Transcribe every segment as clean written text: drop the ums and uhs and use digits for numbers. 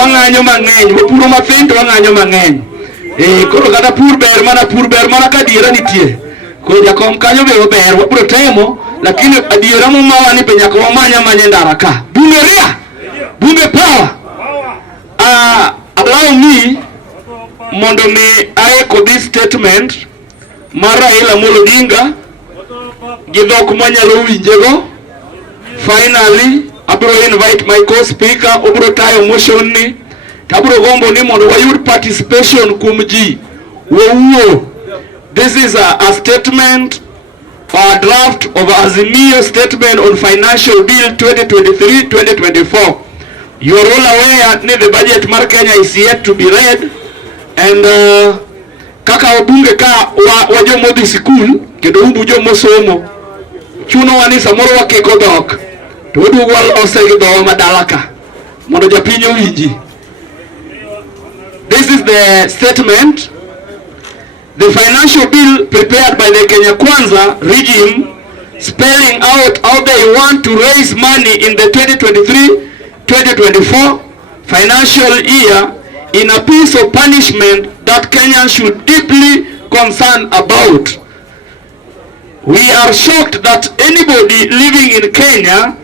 wang'anyo mang'eny, wapuro mathin to wang'anyo mang'eny. Koro kata pur ber mana ka adiera nitie. Koro jakom kanyo be ber, wabiro temo, lakini adiera momawa ni be nyaka wamanya ndara ka. Bunge power. Allow me mondo me aeko this statement mar Raila Amolo Odinga gi dhok manyalo winjego. Finally, abro invite my co-speaker, obro tayo motion ni, tabro gombo ni mondo wayud participation kuom ji. This is a statement or a draft of Azimio statement on financial bill 2023-2024. You are all aware that the budget mar Kenya is yet to be read, and kaka wabunge ka wajomo dhi sikul kendo umbu jomo somo chuno wani samoro wakiko dhok to waduogo walose gi dhowa madalaka mondo japiny owinji. This is the statement. The financial bill prepared by the Kenya Kwanza Regium, spelling out how they want to raise money in the 2023-2024 financial year in a piece of punishment that Kenyans should deeply concern about. We are shocked that anybody living in Kenya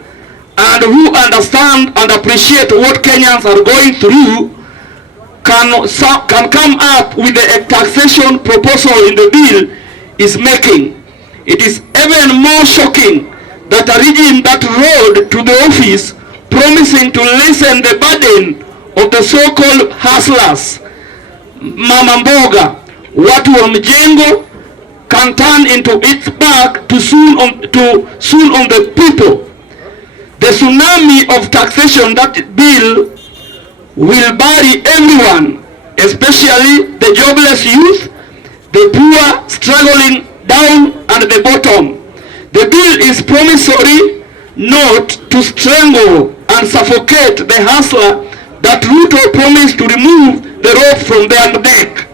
and who understand and appreciate what Kenyans are going through can come up with the taxation proposal in the bill is making. It is even more shocking that a regime that rode to the office promising to lessen the burden of the so-called hustlers, mama mboga, watu wa mjengo, can turn into its back to soon on the people. The tsunami of taxation that bill will bury everyone, especially the jobless youth, the poor struggling down at the bottom. The bill is promissory not to strangle and suffocate the hustler that Ruto promised to remove the rope from their neck.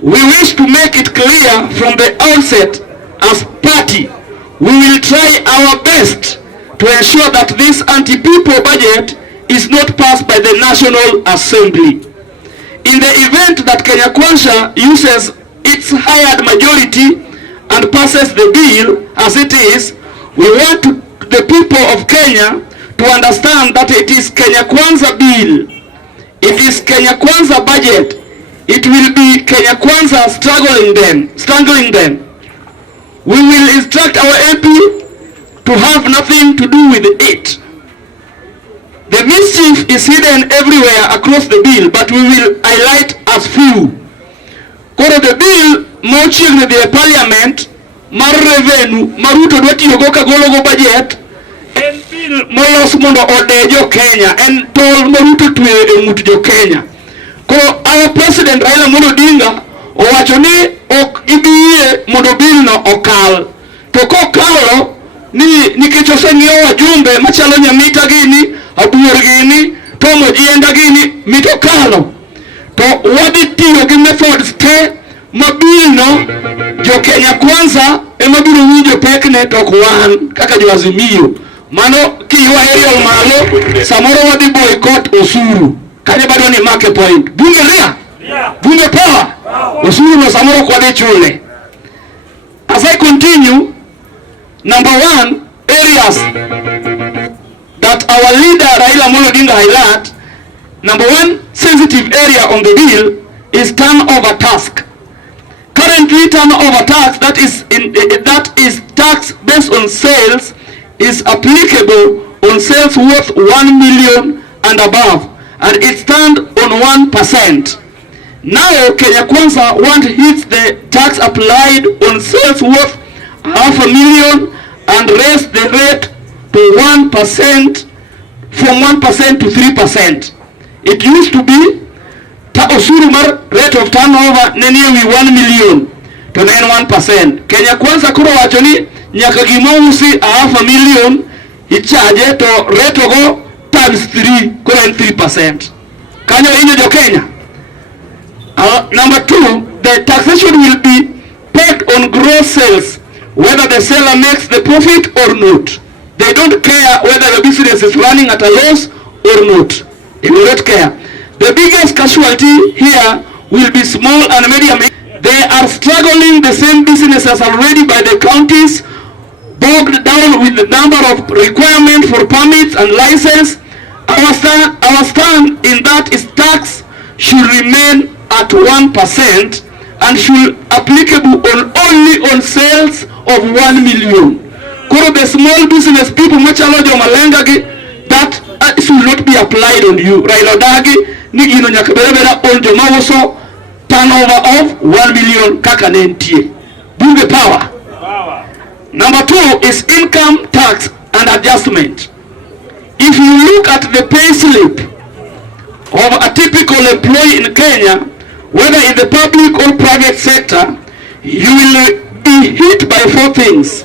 We wish to make it clear from the outset, as party, we will try our best to ensure that this anti-people budget is not passed by the National Assembly. In the event that Kenya Kwanza uses its hired majority and passes the bill as it is, we want the people of Kenya to understand that it is Kenya Kwanza bill. It is Kenya Kwanza budget. It will be Kenya Kwanza strangling them. We will instruct our MP to have nothing to do with it. The mischief is hidden everywhere across the bill, but we will highlight as few. Koro the bill mochiegni the parliament mar revenue maruto dwati yogo kagolo go budget en bill molos mondo ode jo Kenya, en tol maruto tweyo e ng'ut jo Kenya. Koro our president Raila Amolo Odinga owacho ni ok ibiyie mondo bill no okal. To kokalo nikech oseng'iewo wajumbe machalo Nyamita gini, Abuor gini, Tomo Jienda gini, mitokalo. To wadhi tiyo gi methods te mabino jo Kenya Kwanza ema biro winjo pekne to ok wan kaka jo Azimio. Mano kiywa aerial malo, samoro wadhi boycott osuru. Kanye bado ni market point. Bunge ria? Bunge power? Osuru no samoro kwa de chule. As I continue, number one, areas that our leader Raila Amolo Odinga highlight. Number one, sensitive area on the bill is turnover tax. Currently, turnover tax that is tax based on sales is applicable on sales worth 1 million and above, and it stands on 1%. Now, Kenya Kwanza want hits the tax applied on sales worth 500,000 and raise the rate to 1%, from 1% to 3%. It used to be osuru mar rate of turnover nearly 1 million to 1%. Kenya Kwanza kuro wacho ni nyaka gimousi 500,000 ichaje to rate go times 3 kuro 3%. Kanyo inyo jo Kenya. Number two, the taxation will be paid on gross sales, whether the seller makes the profit or not. They don't care whether the business is running at a loss or not. They will not care. The biggest casualty here will be small and medium. They are struggling, the same businesses already by the counties, bogged down with the number of requirements for permits and license. Our stand in that is tax should remain at 1% and should applicable only on sales of 1 million. Koro the small business people that should not be applied on you. Railodagi nigino nyakabera on jomawoso turnover of 1 million kakanentie. Bunge power. Number 2 is income tax and adjustment. If you look at the pay slip of a typical employee in Kenya, whether in the public or private sector, you will be hit by 4 things.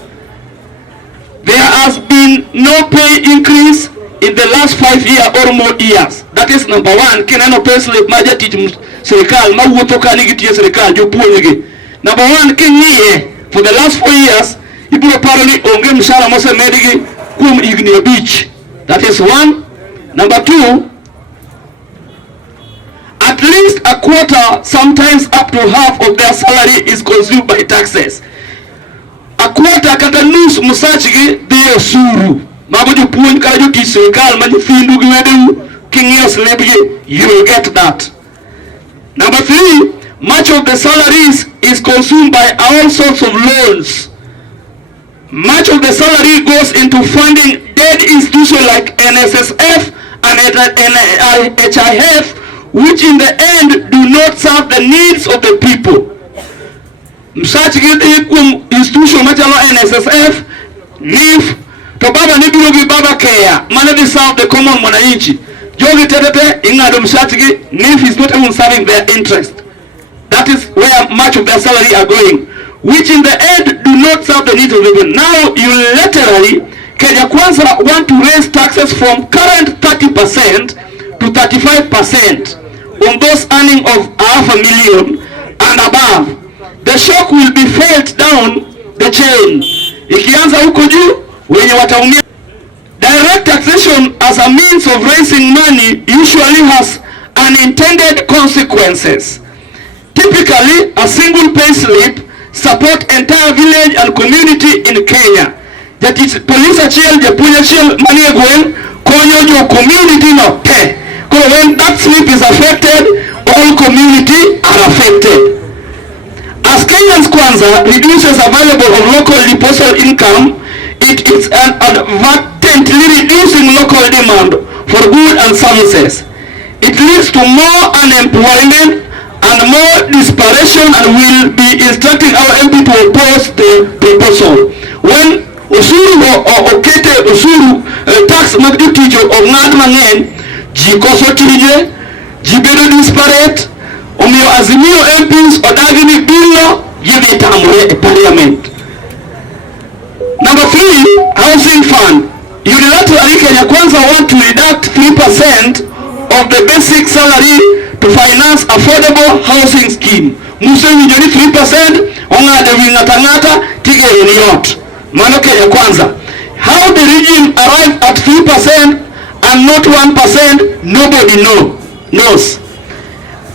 There has been no pay increase in the last 5 years or more years. That is number 1. Kinano pay slip maja teach serikal ma wuto kanigi serikal jopuonige. Number 1 kinye for the last 4 years ibiro paroni onge mshahara mose medigi kum igni beach. That is 1. Number 2, at least a quarter, sometimes up to half of their salary is consumed by taxes. A quarter kata nus musachigi de suru. Magoju puonj kala jo tich serikal ma nyithindu gi wedu king'iyo slipgi, you will get that. Number 3, much of the salaries is consumed by all sorts of loans. Much of the salary goes into funding dead institutions like NSSF and HIF, which in the end do not serve the needs of the people. Msachigiti kum institution machalo NSSF, NIF, to baba nibilogi baba care, manadi serve the common Wanaichi. Jogi tetete ingado msachigi, NIF is not even serving their interest. That is where much of their salary are going, which in the end do not serve the needs of the people. Now unilaterally, Kenya Kwanza want to raise taxes from current 30% to 35% on those earning of $500,000 and above. The shock will be felt down the chain. Ikianza huko juu, wenye wataumia. Direct taxation as a means of raising money usually has unintended consequences. Typically, a single pay slip support entire village and community in Kenya. That is police achiel, japunya achiel, mani egwen, konyo jo community no te. Because when that slip is affected, all community are affected. As Kenyans Kwanza reduces available of local disposable income, it is advertently reducing local demand for goods and services. It leads to more unemployment and more desperation, and will be instructing our MP to oppose the proposal. When usuru o okete usuru tax magdutijo o ng'at mang'eny, ji koso tije, ji bedo disparate, omiyo azimio MPs odagi ni bilno yidhi tamore e parliament. Number 3, housing fund. Unilaterally, Kenya Kwanza want to deduct 3% of the basic salary to finance affordable housing scheme. Musa yujoni 3%, ongade wingatangata, tige yot. Mano Kenya Kwanza. How the Regium arrived at 3% and not 1%, nobody knows.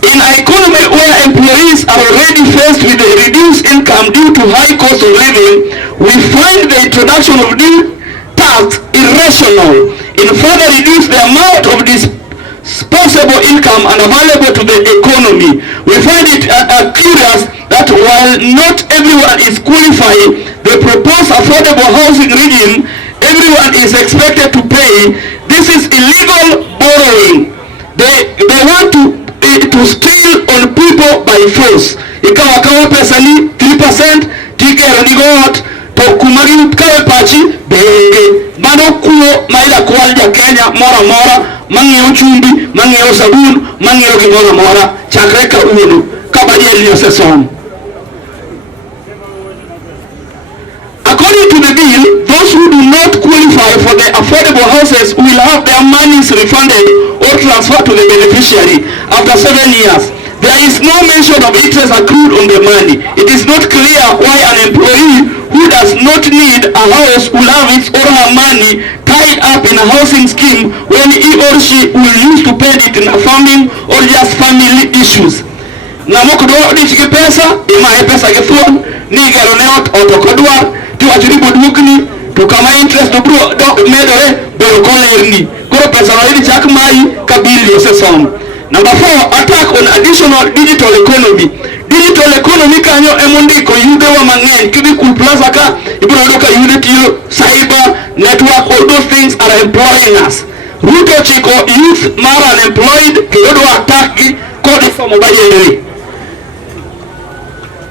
In an economy where employees are already faced with a reduced income due to high cost of living, we find the introduction of new tax irrational. It further reduce the amount of disposable income and available to the economy. We find it curious that while not everyone is qualified, the proposed affordable housing regime, everyone is expected to pay. This is illegal borrowing. They want to steal on people by force. Ikawa kawa pesa ni 3%, tikero ni got, to kumari kawe pachi, benge. Mano kuo maila kualja Kenya, mora, mangi uchumbi, mangi sabun, mangi ogi mora, chakreka uno, kabadi elio sesom. According to the bill, those who do not qualify for the affordable houses will have their monies refunded or transferred to the beneficiary after 7 years. There is no mention of interest accrued on the money. It is not clear why an employee who does not need a house will have his or her money tied up in a housing scheme when he or she will use to pay it in a farming or just family issues. Na moko do dichike pesa, ima pesa gefuon, ni gero ne otokodwa, tiwachuri budukni, to kama interest do medore, bero kolerni. Koro pesa no hidi chak mai kabili yose som. Number 4, attack on additional digital economy. Digital economy kanyo emondiko yude wa mang'eny. Kidhi Cool Plaza ka, ibiro yudo ka yude tiyo cyber, network, all those things are employing us. Ruto chiko youth mara unemployed, kiyodo attack gi kodi somo bayeri.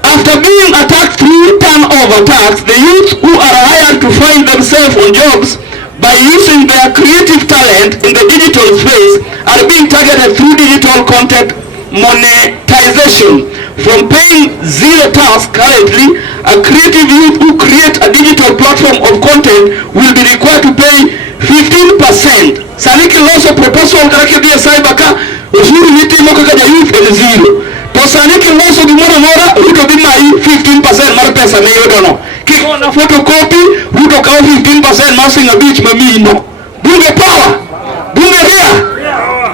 After being attacked through turnover tax, the youth who are hired to find themselves on jobs by using their creative talent in the digital space are being targeted through digital content monetization. From paying zero tax currently, a creative youth who create a digital platform of content will be required to pay 15%. Saniki loso proposal karake bia cyber ka ushuru hiti moka kaja youth and zero. To saniki loso bimora mora Ruto bimai 15% mara pesa ne yodono. Kiko na photocopy Ruto kao 15% masing a beach mamino. Bunge power. Bunge ria.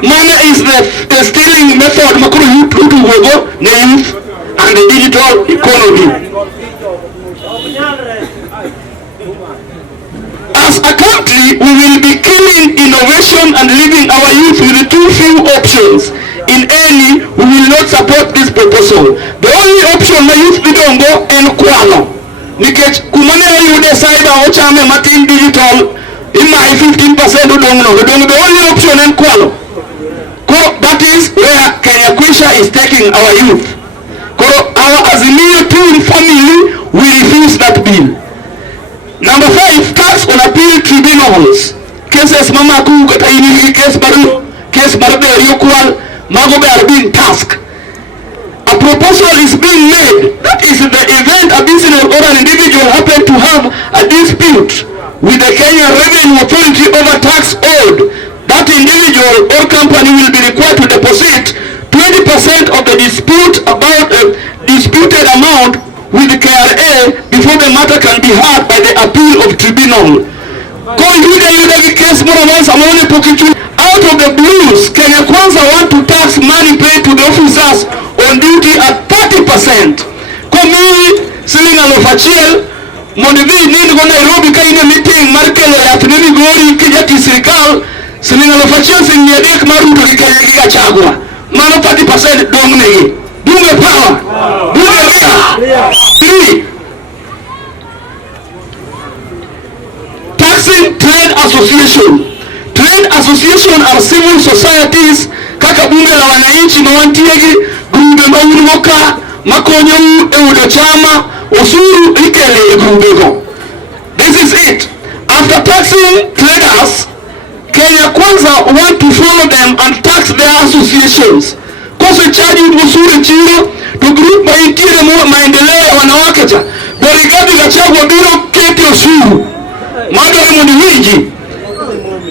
Money is the stealing method makuru Ruto wogo ne youth and the digital economy. As a country, we will be killing innovation and leaving our youth with too few options. In any, we will not support this proposal. The only option my youth bidongo en kwano. Nikech kumane yude cyber ochame matin digital ima 15% udongo. The only option en kwano. That is where Kenya Kwisha is taking our youth. Our Azimio 2 family will refuse that bill. Number 5, tax on appeal tribunals. Cases mama ku kata ini case baru yokwal magobe are being tasked. A proposal is being made that is the event a business or an individual happen to have a dispute with the Kenya Revenue Authority over tax owed. That individual or company will be required to deposit 20% of the dispute about a disputed amount with the KRA before the matter can be heard by the appeal of tribunal. Out of the blues, Kenya Kwanza want to tax money paid to the officers on duty at 30%. Komi siling alofachiel monivi nini kwa Nairobi ka ina meeting markelo ya Migori kijati serikal siling alofachiel sinyedik maruto kika chagwa. Mano 30% dong negi. Bunge power. Bunge ria. 3. Taxing trade association. Trade association are civil societies kaka bunge la wananchi mawantiegi grube maunumoka makonyo eudo chama usuru ikele grubego. This is it. After taxing traders, Kenya Kwanza want to follow them and tax their associations. Koso charge usuru chiro to group maintire maendeleo ya wanawake cha. Berigadi gachagwa biro keti usuru. Madari munihiji.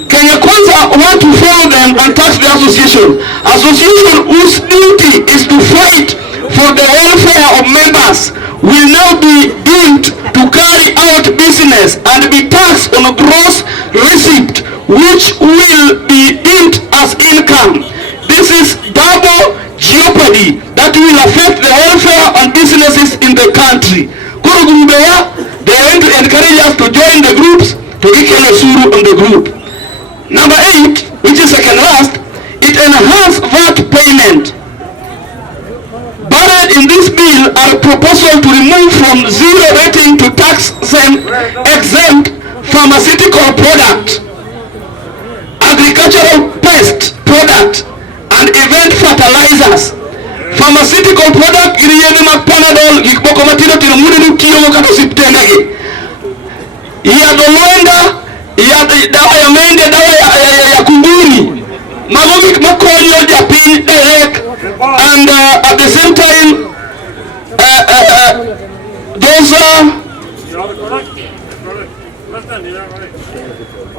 Kenya Kwanza want to follow them and tax the association. Association whose duty is to fight for the welfare of members will now be deemed to carry out business and be taxed on a gross receipt which will be deemed as income. This is double jeopardy that will affect the welfare and businesses in the country. They want to encourage us to join the groups to get suru on the group. Number 8, which is second last, it enhances VAT payment. Buried in this bill are a proposal to remove from zero rating to tax exempt pharmaceutical product, agricultural pest product, and event fertilizers. Pharmaceutical product iriyeni mapanadol gikboko matino tinamudi nukiyo mokata siptendagi. Iya dolonda, iya dawa ya mende, dawa ya kunguni. Magogik makonyo japin direct, and at the same time those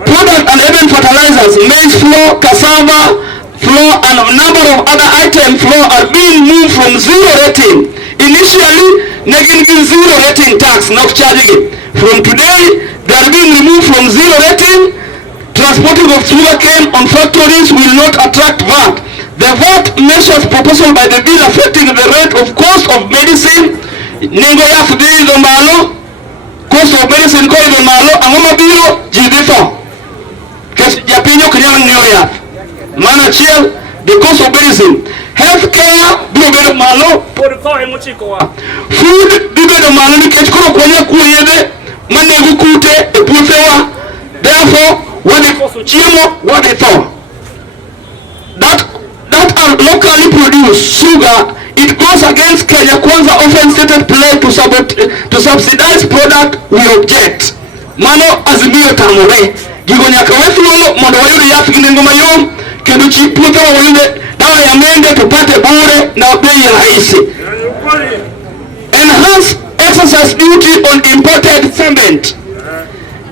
product and event fertilizers, maize flour, cassava flour, and a number of other items flour are being moved from zero rating. Initially, negin zero rating tax, not charging it. From today, they are being removed from zero rating transporting of sugarcane on factories will not attract VAT. The VAT measures proposal by the bill affecting the rate of cost of medicine. Nengo ya fudhi do malo. Cost of medicine ko do malo. Angoma biro jidito. Kes japinyo kanyang niyo ya. Mana chiel the cost of medicine. Healthcare do malo. Food do malo ni kechkoro kwanya kuyede. Manegu kute eputewa. Therefore, when it comes to chimo, what they thought that are locally produced sugar, it goes against Kenya Kwanza often stated play to subsidize product. We object. Mano azimio tamore. Gigonyaka wetu walo mondo wayuri yafi kinengo mayom kendo chiputa wa wale dawa ya mende tupate bure na bei rahisi. Enhance exercise duty on imported cement.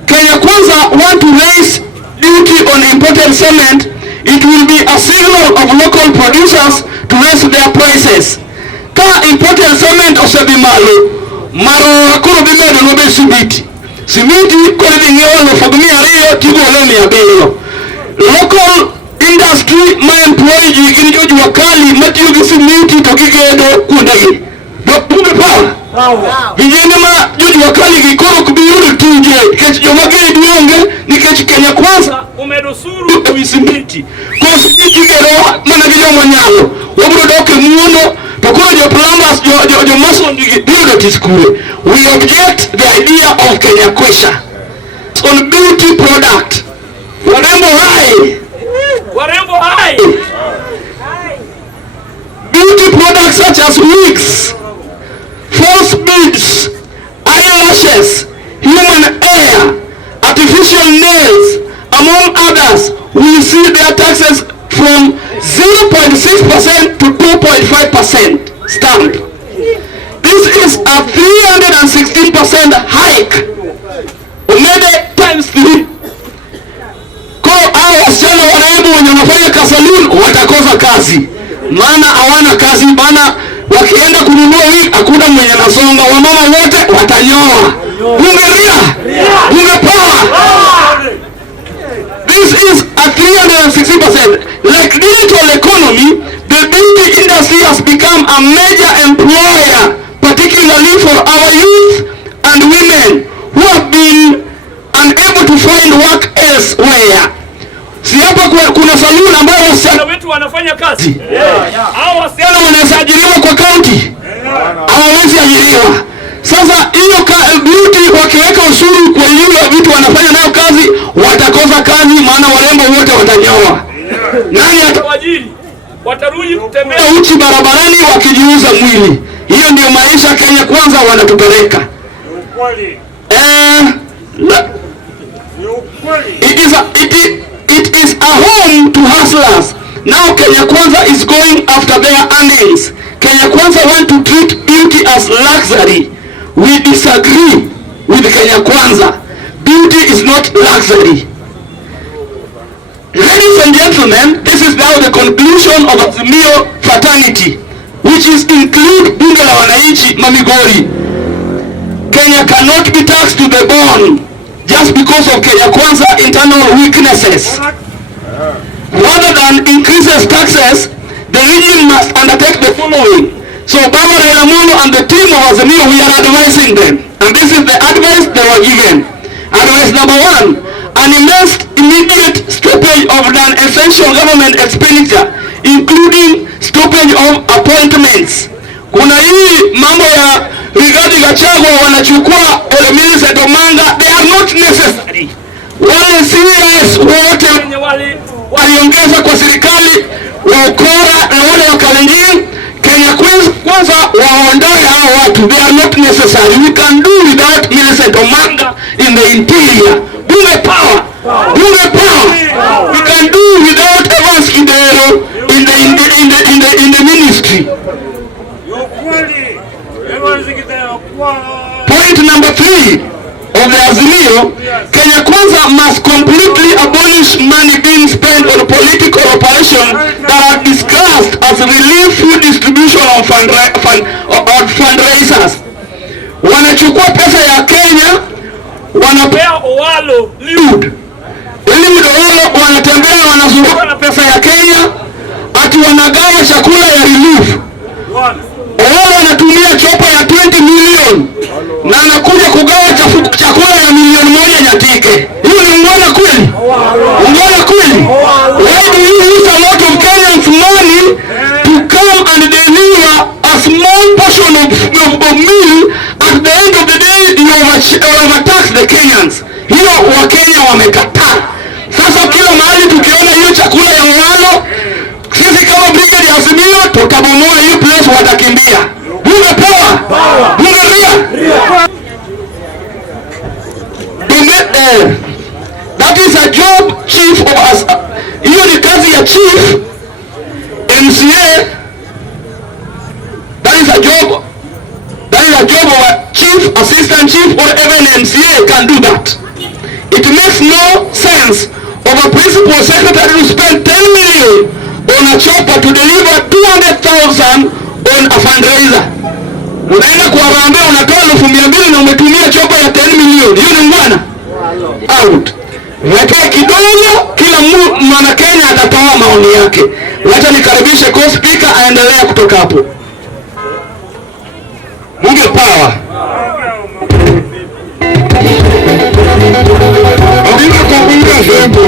Kenya Kwanza want to raise duty on imported cement. It will be a signal of local producers to raise their prices. Ka imported cement osebi maro akuro bimedo lobe simiti. Simiti kore bingewa lo fagumia riyo tigo olemi ya bilo. Local industry ma employee jikini joji wakali mati yugi simiti tokigedo kundagi. Bunge power. Vijende ma joji wakali kikoro kubiyuru tuje. Kechi jomagei duonge ni kechi Kenya Kwanza umedosuru kumisimiti. Kwa simiti geroa mana gijo manyalo. Waburo doke muono. Tokoro jo plumbers jo mason diyo tiskure. We object the idea of Kenya Kwisha on beauty product. Warembo hai. Warembo hai. Beauty products such as wigs, false beads, eyelashes, human hair, artificial nails, among others, will see their taxes from 0.6% to 2.5% stamp. This is a 316% hike. Umede times 3. Kwa hao wasichana warembo wenye wanafanya kasaluni watakosa kazi. Maana hawana kazi, maana wakienda kununua wig hakuna mwenye nasonga, wamama wote watanyoa. Bungeria, bunge power. This is a 360%. Like digital economy, the beauty industry has become a major employer, particularly for our youth and women who have been unable to find work elsewhere. Si hapa kuna saluni ambayo wasichana wetu wanafanya kazi. Hao wasichana wanaweza ajiriwa kwa county. Hawawezi ajiriwa. Sasa hiyo beauty wakiweka ushuru kwa hiyo vitu wanafanya nayo kazi, watakosa kazi maana warembo wote watanyoa. Nani atawajiri? Watarudi kutembea uchi barabarani wakijiuza mwili. Hiyo ndio maisha Kenya Kwanza wanatupeleka. It is a home to hustlers. Now Kenya Kwanza is going after their earnings. Kenya Kwanza want to treat beauty as luxury. We disagree with Kenya Kwanza. Beauty is not luxury. Ladies and gentlemen, this is now the conclusion of Azimio fraternity, which is include Bunge la Wanaichi Migori. Kenya cannot be taxed to the bone just because of Kenya Kwanza internal weaknesses. Rather than increases taxes, the Regium must undertake the following. So Baba Raila and the team of Azimio, we are advising them. And this is the advice they were given. Advice number 1, an immediate stoppage of non-essential government expenditure, including stoppage of appointments. Kuna hii mambo ya Rigathi Gachagua wanachukua Millicent Omanga, they are not necessary. Wale serious wote waliongeza kwa serikali, wakora na wale wakalenjini, Kenya Kwanza waondoe hao watu, they are not necessary. We can do without Millicent Omanga in the interior. Bunge power. Bunge power. We can do without Evans Kidero in the ministry. Point number 3 of the Azimio, Kenya Kwanza must completely abolish money being spent on political operations that are discussed as relief food distribution on fundraisers. Wanachukua pesa ya Kenya, wanapea Owalo Liud. ili mdogo wanatembea wanazunguka na pesa ya Kenya ati wanagawa chakula ya relief. Wao wanatumia chopa ya 20 million na anakuja kugawa chakula ya milioni 1 Nyatike. Hiyo ni ungwana kweli? Ungwana kweli? Why do you use a lot of Kenyans' money to come and deliver a small portion of meal? At the end of the day you overtax the Kenyans. Hiyo Wakenya wamekataa. Sasa kila mahali tukiona hiyo chakula ya ngano, sisi kama brigade ya Azimio tutabomoa hiyo place, watakimbia. Bunge power! Bunge ria! That is a job chief of us. Hiyo ni kazi ya chief MCA. That is a job of a chief, assistant chief, or even MCA can do that. It makes no sense of a principal secretary to spend 10 million on a chopper to deliver 200,000 on a fundraiser. Unaenda kuwaambia unatoa 200,000 na umetumia chopper ya 10 million. Hiyo ni ngwana? Out. Watoe kidogo, kila mwana Kenya atatoa maoni yake. Wacha nikaribishe co-speaker aendelea kutoka hapo. Bunge power. Bunge kwa bunge zembo.